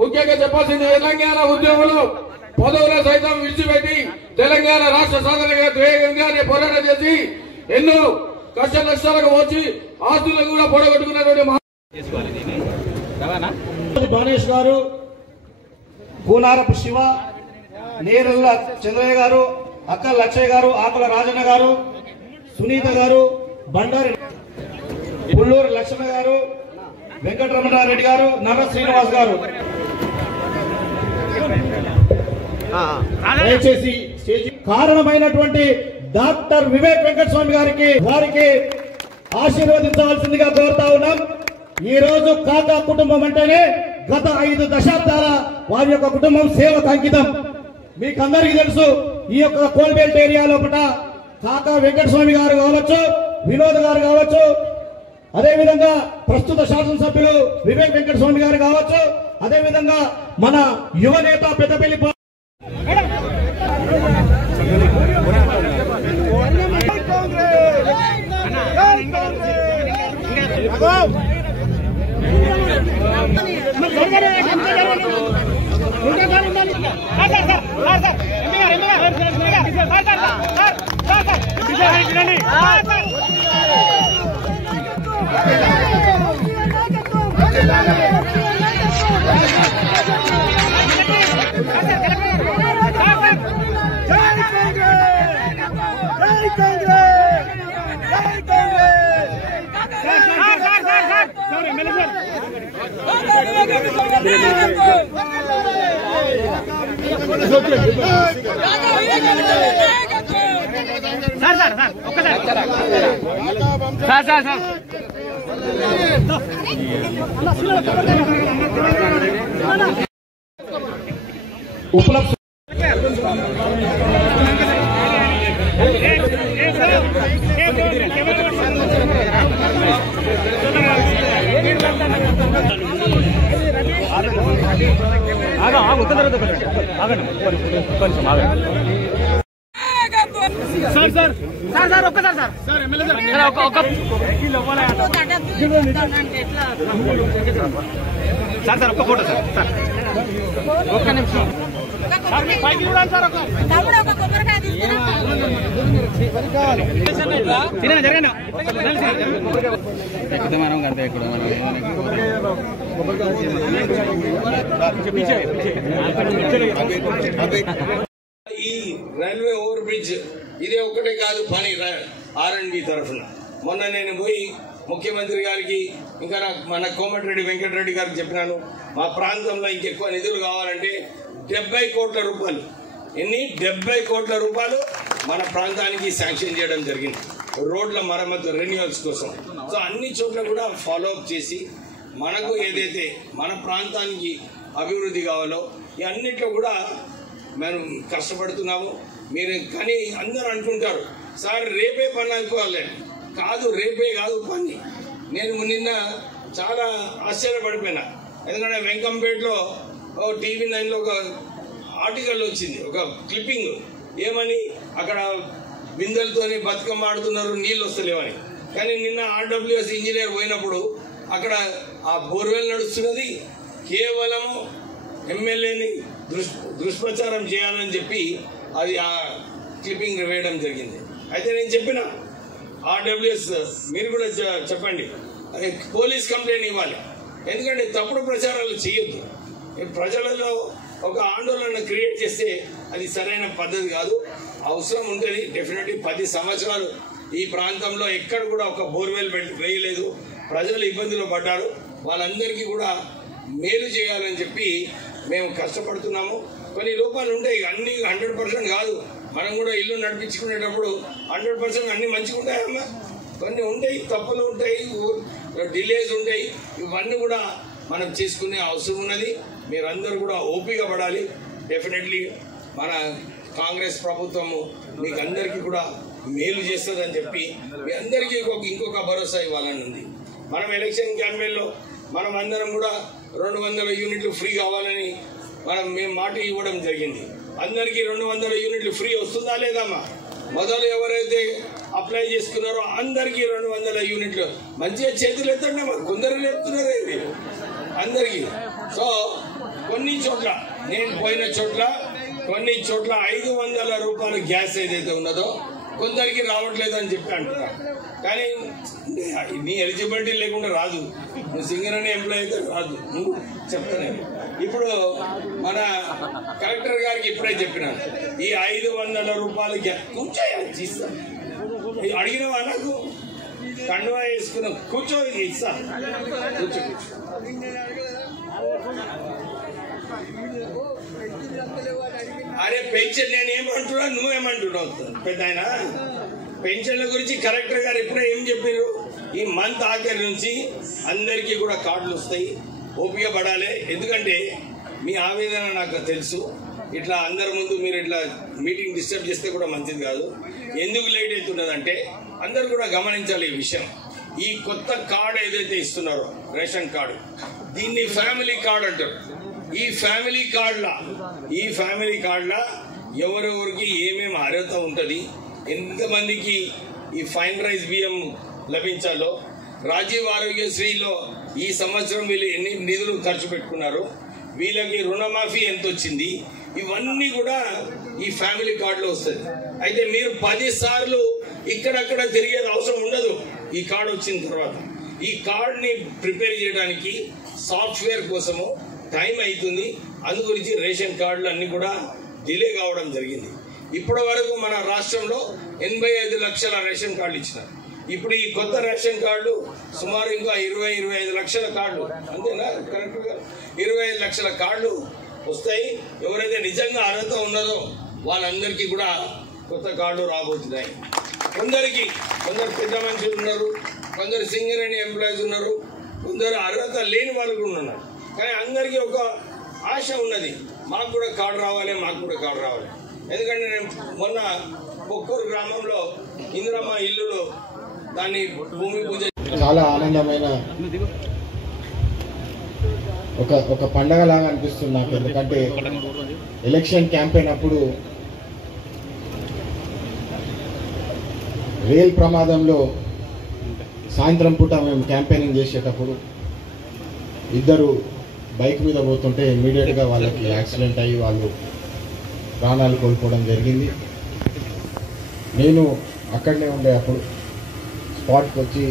ముఖ్యంగా చెప్పాల్సింది తెలంగాణ ఉద్యమంలో పదవుల సైతం విడిచిపెట్టి తెలంగాణ రాష్ట్ర సాధనగా వేగంగానే పోరాటం చేసి ఎన్నో కష్ట నష్టాలకు వచ్చి ఆస్తులను కూడా పొడగొట్టుకున్నటువంటి బానేష్ గారు, పూనారపు శివ, నేరల్ల చంద్రయ్య గారు, అక్క లక్షయ్య గారు, ఆకుల రాజన్న గారు, సునీత గారు, బండారి పుల్లూరు లక్ష్మణ గారు, వెంకటరమణారెడ్డి గారు, నర్ర శ్రీనివాస్ గారు దయచేసి స్టేజ్ కారణమైనటువంటి డాక్టర్ వివేక్ వెంకటస్వామి గారికి వారికి ఆశీర్వదించవలసిందిగా కోరుతా ఉన్నాం. ఈ రోజు కాకా కుటుంబం అంటేనే గత 5 దశాబ్దాల వారి యొక్క కుటుంబం సేవకు అంకితం. మీకందరికీ తెలుసు, ఈ యొక్క కోల్బెల్ట్ ఏరియా లోపల కాకా వెంకటస్వామి గారు కావచ్చు, వినోద్ గారు కావచ్చు, అదేవిధంగా ప్రస్తుత శాసనసభ్యులు వివేక్ వెంకటస్వామి గారు కావచ్చు, అదేవిధంగా మన యువనేత పెద్దపల్లి ఉపలబ్ధ సార్ ఒక్క ఫోటో సార్ ఒక్క నిమిషం జరగండి ఎక్కితే మనం కడితే ఎక్కడ ఈ రైల్వే ఓవర్ బ్రిడ్జ్ ఇదే ఒక్కటే కాదు పని R&D తరఫున. మొన్న నేను పోయి ముఖ్యమంత్రి గారికి ఇంకా మన కోమటిరెడ్డి వెంకటరెడ్డి గారికి చెప్పినాను, మా ప్రాంతంలో ఇంకెక్కువ నిధులు కావాలంటే 70 కోట్ల రూపాయలు 70 కోట్ల రూపాయలు మన ప్రాంతానికి శాంక్షన్ చేయడం జరిగింది రోడ్ల మరమ్మతు రెన్యూవల్స్ కోసం. సో అన్ని చోట్ల కూడా ఫాలో అప్ చేసి మనకు ఏదైతే మన ప్రాంతానికి అభివృద్ధి కావాలో ఈ అన్నిట్లో కూడా మనం కష్టపడుతున్నాము. మీరు కానీ అందరూ అనుకుంటారు సార్ రేపే పని అనుకోవాలి, కాదు రేపే కాదు పని. నేను నిన్న చాలా ఆశ్చర్యపడిపోయినా, ఎందుకంటే వెంకంపేటలో TV9లో ఒక ఆర్టికల్ వచ్చింది, ఒక క్లిప్పింగ్, ఏమని అక్కడ బిందెలతోని బతుకమ్మ ఆడుతున్నారు, నీళ్ళు వస్తలేవని. కానీ నిన్న RWS ఇంజనీర్ పోయినప్పుడు అక్కడ ఆ బోర్వెల్ నడుస్తున్నది కేవలం ఎమ్మెల్యేని దుష్ప్రచారం చేయాలని చెప్పి అది ఆ క్లిప్పింగ్ వేయడం జరిగింది. అయితే నేను చెప్పిన RWS మీరు కూడా చెప్పండి, పోలీస్ కంప్లైంట్ ఇవ్వాలి, ఎందుకంటే తప్పుడు ప్రచారాలు చేయొద్దు. ప్రజలలో ఒక ఆందోళన క్రియేట్ చేస్తే అది సరైన పద్ధతి కాదు. అవసరం ఉంటుంది డెఫినెట్లీ. 10 సంవత్సరాలు ఈ ప్రాంతంలో ఎక్కడ కూడా ఒక బోర్వెల్ వేయలేదు, ప్రజలు ఇబ్బందులు పడ్డారు. వాళ్ళందరికీ కూడా మేలు చేయాలని చెప్పి మేము కష్టపడుతున్నాము. కొన్ని లోపాలు ఉంటాయి, అన్ని 100% కాదు. మనం కూడా ఇల్లు నడిపించుకునేటప్పుడు 100% అన్ని మంచిగా ఉంటాయమ్మా, కొన్ని ఉంటాయి, తప్పులు ఉంటాయి, డిలేస్ ఉంటాయి. ఇవన్నీ కూడా మనం చేసుకునే అవసరం ఉన్నది. మీరందరూ కూడా ఓపిక పడాలి. డెఫినెట్లీ మన కాంగ్రెస్ ప్రభుత్వము మీకు అందరికీ కూడా మేలు చేస్తుందని చెప్పి మీ అందరికీ ఇంకొక భరోసా ఇవ్వాలని ఉంది. మనం ఎలక్షన్ క్యాంపెయిన్లో మనం అందరం కూడా 200 యూనిట్లు ఫ్రీ కావాలని మేము మాట ఇవ్వడం జరిగింది. అందరికీ 200 యూనిట్లు ఫ్రీ వస్తుందా లేదమ్మా? మొదలు ఎవరైతే అప్లై చేసుకున్నారో అందరికీ 200 యూనిట్లు మంచిగా చేతులు ఎత్తండి. కొందరు లేపుతున్నారు ఇది అందరికీ. సో కొన్ని చోట్ల నేను పోయిన చోట్ల కొన్ని చోట్ల 500 రూపాయల గ్యాస్ ఏదైతే ఉన్నదో కొందరికి రావట్లేదు అని చెప్పి అంటున్నారు. కానీ నీ ఎలిజిబిలిటీ లేకుండా రాదు. నువ్వు సింగరేణి ఎంప్లాయ్ అయితే రాదు. ముందు చెప్తాను. ఇప్పుడు మన కలెక్టర్ గారికి ఇప్పుడే చెప్పినాను, ఈ 500 రూపాయల గ్యాస్ కూర్చోయాలి ఇస్తాను. అడిగినవా? నాకు కండువా వేసుకున్నాం, కూర్చో ఇస్తా, కూర్చో. అరే పెన్షన్ నేనేమంటున్నా, నువ్వేమంటున్నావు పెద్ద ఆయన? పెన్షన్ల గురించి కలెక్టర్ గారు ఇప్పుడే ఏం చెప్పారు, ఈ మంత్ ఆఖరి నుంచి అందరికీ కూడా కార్డులు వస్తాయి, ఓపిక పడాలి. ఎందుకంటే మీ ఆవేదన నాకు తెలుసు. ఇట్లా అందరి ముందు మీరు ఇట్లా మీటింగ్ డిస్టర్బ్ చేస్తే కూడా మంచిది కాదు. ఎందుకు లేట్ అవుతున్నదంటే అందరు కూడా గమనించాలి ఈ విషయం. ఈ కొత్త కార్డు ఏదైతే ఇస్తున్నారో రేషన్ కార్డు, దీన్ని ఫ్యామిలీ కార్డు అంటారు. ఈ ఫ్యామిలీ కార్డుల ఎవరెవరికి ఏమేమి అర్హత ఉంటుంది, ఎంతమందికి ఈ ఫైన్ రైస్ బియ్యం లభించాలో, రాజీవ్ ఆరోగ్యశ్రీలో ఈ సంవత్సరం వీళ్ళు ఎన్ని నిధులు ఖర్చు పెట్టుకున్నారు, వీళ్ళకి రుణమాఫీ ఎంత వచ్చింది, ఇవన్నీ కూడా ఈ ఫ్యామిలీ కార్డులో వస్తుంది. అయితే మీరు 10 సార్లు ఇక్కడక్కడ తిరిగేది అవసరం ఉండదు. ఈ కార్డు వచ్చిన తర్వాత ఈ కార్డుని ప్రిపేర్ చేయడానికి సాఫ్ట్వేర్ కోసము టైం అవుతుంది. అందు గురించి రేషన్ కార్డులు అన్ని కూడా డిలే కావడం జరిగింది. ఇప్పటి వరకు మన రాష్ట్రంలో 85 లక్షల రేషన్ కార్డులు ఇచ్చినారు. ఇప్పుడు ఈ కొత్త రేషన్ కార్డులు సుమారు ఇంకా 20-25 లక్షల కార్డులు, అంతేనా కరెక్ట్గా 25 లక్షల కార్డులు వస్తాయి. ఎవరైతే నిజంగా అర్హత ఉన్నదో వాళ్ళందరికీ కూడా కొత్త కార్డులు రాబోతున్నాయి. కొందరు పెద్ద మనుషులు ఉన్నారు, కొందరు సింగరేణి ఎంప్లాయీస్ ఉన్నారు, కొందరు అర్హత లేని వాళ్ళు కూడా ఉన్నారు. కానీ అందరికీ ఒక ఆశ ఉన్నది, మాకు కూడా కార్డు రావాలి, మాకు కూడా కార్డు రావాలి. ఎందుకంటే నేను మొన్న ఒక్కరు గ్రామంలో ఇందిరమ్మ ఇల్లులో దాన్ని భూమి పూజ చాలా ఆనందమైన ఒక పండగ లాగా అనిపిస్తుంది నాకు. ఎందుకంటే ఎలక్షన్ క్యాంపెయిన్ అప్పుడు రైల్ ప్రమాదంలో సాయంత్రం పూట మేము క్యాంపెయినింగ్ చేసేటప్పుడు ఇద్దరు బైక్ మీద పోతుంటే ఇమ్మీడియట్గా వాళ్ళకి యాక్సిడెంట్ అయ్యి వాళ్ళు ప్రాణాలు కోల్పోవడం జరిగింది. నేను అక్కడనే ఉండే అప్పుడు స్పాట్కి వచ్చి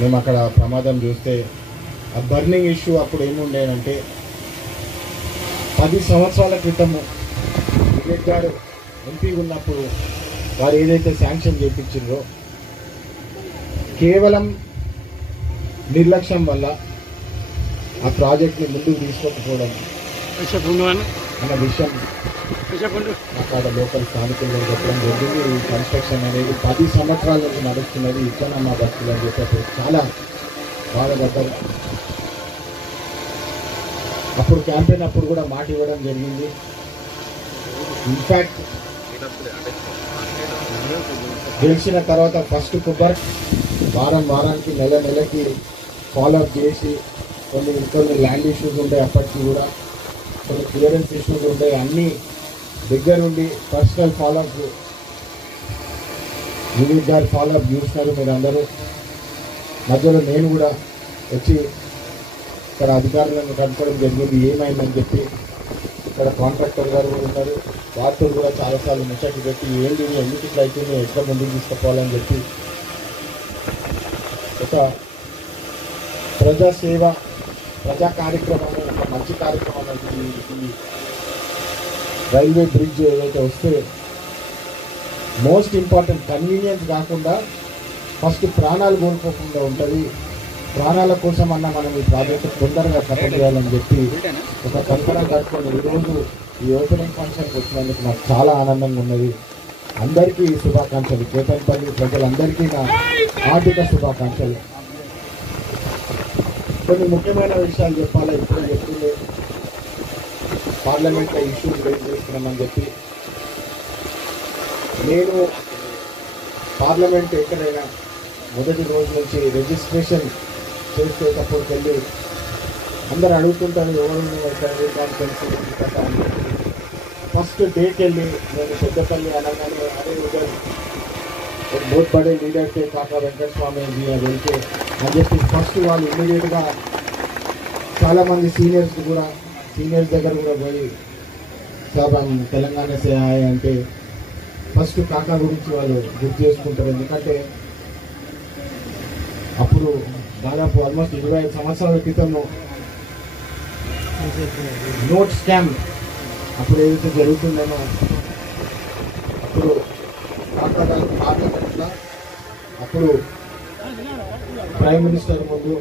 మేము అక్కడ ప్రమాదం చూస్తే ఆ బర్నింగ్ ఇష్యూ అప్పుడు ఏముండేనంటే 10 సంవత్సరాల క్రితము వివేక్ గారు ఎంపీ ఉన్నప్పుడు వారు ఏదైతే శాంక్షన్ చేయించారో కేవలం నిర్లక్ష్యం వల్ల ఆ ప్రాజెక్ట్ని ముందుకు తీసుకోకపోవడం అన్న విషయం అక్కడ లోకల్ స్థానికులు చెప్పడం జరిగింది. ఈ కన్స్ట్రక్షన్ అనేది 10 సంవత్సరాల నుంచి నడుస్తున్నది, ఇక్కడ మా బస్సులు అని చెప్పి చాలా బాధపడ్డారు. అప్పుడు క్యాంపెయిన్ అప్పుడు కూడా మాట ఇవ్వడం జరిగింది. ఇన్ఫ్యాక్ట్ గెలిచిన తర్వాత ఫస్ట్ కొబ్బరి వారానికి నెలకి ఫాలోఅప్ చేసి కొన్ని ల్యాండ్ ఇష్యూస్ ఉంటాయి, అప్పటికి కూడా కొన్ని క్లియరెన్స్ ఇష్యూస్ ఉంటాయి, అన్నీ దగ్గరుండి పర్సనల్ ఫాలోఅప్ వివిధ గారు ఫాలోఅప్ చూస్తున్నారు మీరు అందరూ. మధ్యలో నేను కూడా వచ్చి ఇక్కడ అధికారులను కనుక్కోవడం జరిగింది ఏమైందని చెప్పి. ఇక్కడ కాంట్రాక్టర్ గారు కూడా ఉన్నారు, వారితో కూడా చాలాసార్లు ముచ్చట్లు పెట్టి ఏంటి ఎందుకు ఇట్లా అయితే ఎట్లా ముందుకు తీసుకుపోవాలని చెప్పి ఒక ప్రజాసేవ ప్రజా కార్యక్రమం ఒక మంచి కార్యక్రమం ఈ రైల్వే బ్రిడ్జ్ ఏదైతే వస్తే మోస్ట్ ఇంపార్టెంట్ కన్వీనియన్స్ కాకుండా ఫస్ట్ ప్రాణాలు కోల్పోకుండా ఉంటుంది. ప్రాణాల కోసం అన్న మనం ఈ ప్రాజెక్టు తొందరగా కట్టేయాలని చెప్పి ఒక కంకణం కట్టుకొని ఈరోజు ఈ ఓపెనింగ్ ఫంక్షన్కి వచ్చినందుకు నాకు చాలా ఆనందంగా ఉన్నది. అందరికీ శుభాకాంక్షలు, కేతన్పల్లి ప్రజలందరికీ నా ఆర్థిక శుభాకాంక్షలు. కొన్ని ముఖ్యమైన విషయాలు చెప్పాలి. ఇప్పుడు చెప్తుండే పార్లమెంట్లో ఇష్యూస్ రేజ్ చేస్తున్నామని చెప్పి నేను పార్లమెంట్ ఎక్కడైనా మొదటి రోజు నుంచి రిజిస్ట్రేషన్ చేసేటప్పటికి వెళ్ళి అందరు అడుగుతుంటారు ఎవరు ఇక్కడ ఏ కాన్ఫరెన్స్ ఫస్ట్ డేకి వెళ్ళి నేను పెద్దపల్లి అనగానే అదే ఉదయం बहुत बड़े लीडर थे काका वेंकट स्वामी जी వెళ్తే అని చెప్పి ఫస్ట్ వాళ్ళు ఇమ్మీడియట్గా చాలామంది సీనియర్స్ దగ్గర కూడా పోయి సాబ్ తెలంగాణ సే ఆయే అంటే ఫస్ట్ కాకా గురించి వాళ్ళు గుర్తు చేసుకుంటారు. ఎందుకంటే అప్పుడు దాదాపు ఆల్మోస్ట్ 25 సంవత్సరాల క్రితం నోట్ స్కామ్ అప్పుడు ఏదైతే జరుగుతుందేమో అప్పుడు కాకా గారు పార్లమెంట్లో అప్పుడు ప్రైమ్ మినిస్టర్ ముందు